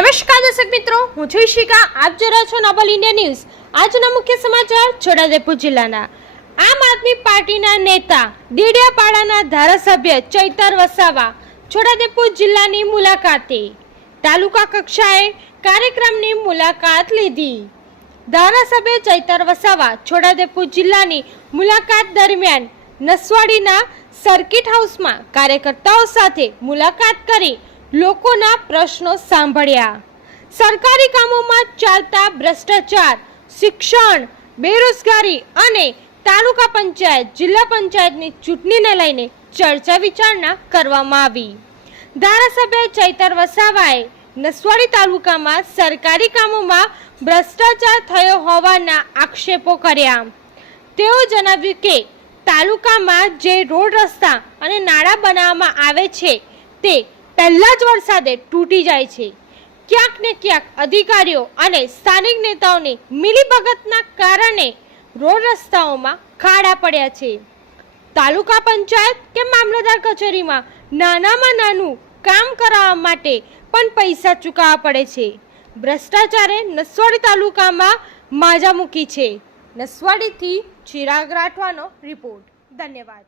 નમસ્કાર દર્શક મિત્રો, હું છું ઈશિકા. આપ જોઈ રહ્યા છો નોબલ ઇન્ડિયા ન્યૂઝ. આજના મુખ્ય સમાચાર છોટાઉદેપુર જિલ્લાના. આમ આદમી પાર્ટીના નેતા દેડિયાપાડાના ધારાસભ્ય ચૈતર વસાવા છોટાઉદેપુર જિલ્લાની મુલાકાતે. તાલુકા કક્ષાએ કાર્યક્રમની મુલાકાત લીધી. ધારાસભ્ય ચૈતર વસાવા છોટાઉદેપુર જિલ્લાની મુલાકાત દરમિયાન નસવાડીના સર્કિટ હાઉસમાં કાર્યકર્તાઓ સાથે મુલાકાત કરી લોકોના પ્રશ્નો સાંભળ્યા. સરકારી કામોમાં ચાલતા ભ્રષ્ટાચાર, શિક્ષણ, બેરોજગારી અને તાલુકા પંચાયત, જિલ્લા પંચાયતની ચૂંટણીને લઈને ચર્ચા વિચારણા કરવામાં આવી. ધારાસભ્ય ચૈતર વસાવાએ નસવાડી તાલુકામાં સરકારી કામોમાં ભ્રષ્ટાચાર થયો હોવાના આક્ષેપો કર્યા. તેઓ જણાવ્યું કે તાલુકામાં જે રોડ, રસ્તા અને નાળા બનાવવામાં આવે છે તે પહેલા જ વરસાદે તૂટી જાય છે. ક્યાંક ને ક્યાંક અધિકારીઓ અને સ્થાનિક નેતાઓની મિલીભગતના કારણે રોડ, રસ્તાઓમાં ખાડા પડ્યા છે. તાલુકા પંચાયત કે મામલતદાર કચેરીમાં નાનામાં નાનું કામ કરાવવા માટે પણ પૈસા ચૂકવવા પડે છે. ભ્રષ્ટાચારે નસવાડી તાલુકામાં માજા મૂકી છે. નસવાડીથી ચિરાગ રાઠવાનો રિપોર્ટ. ધન્યવાદ.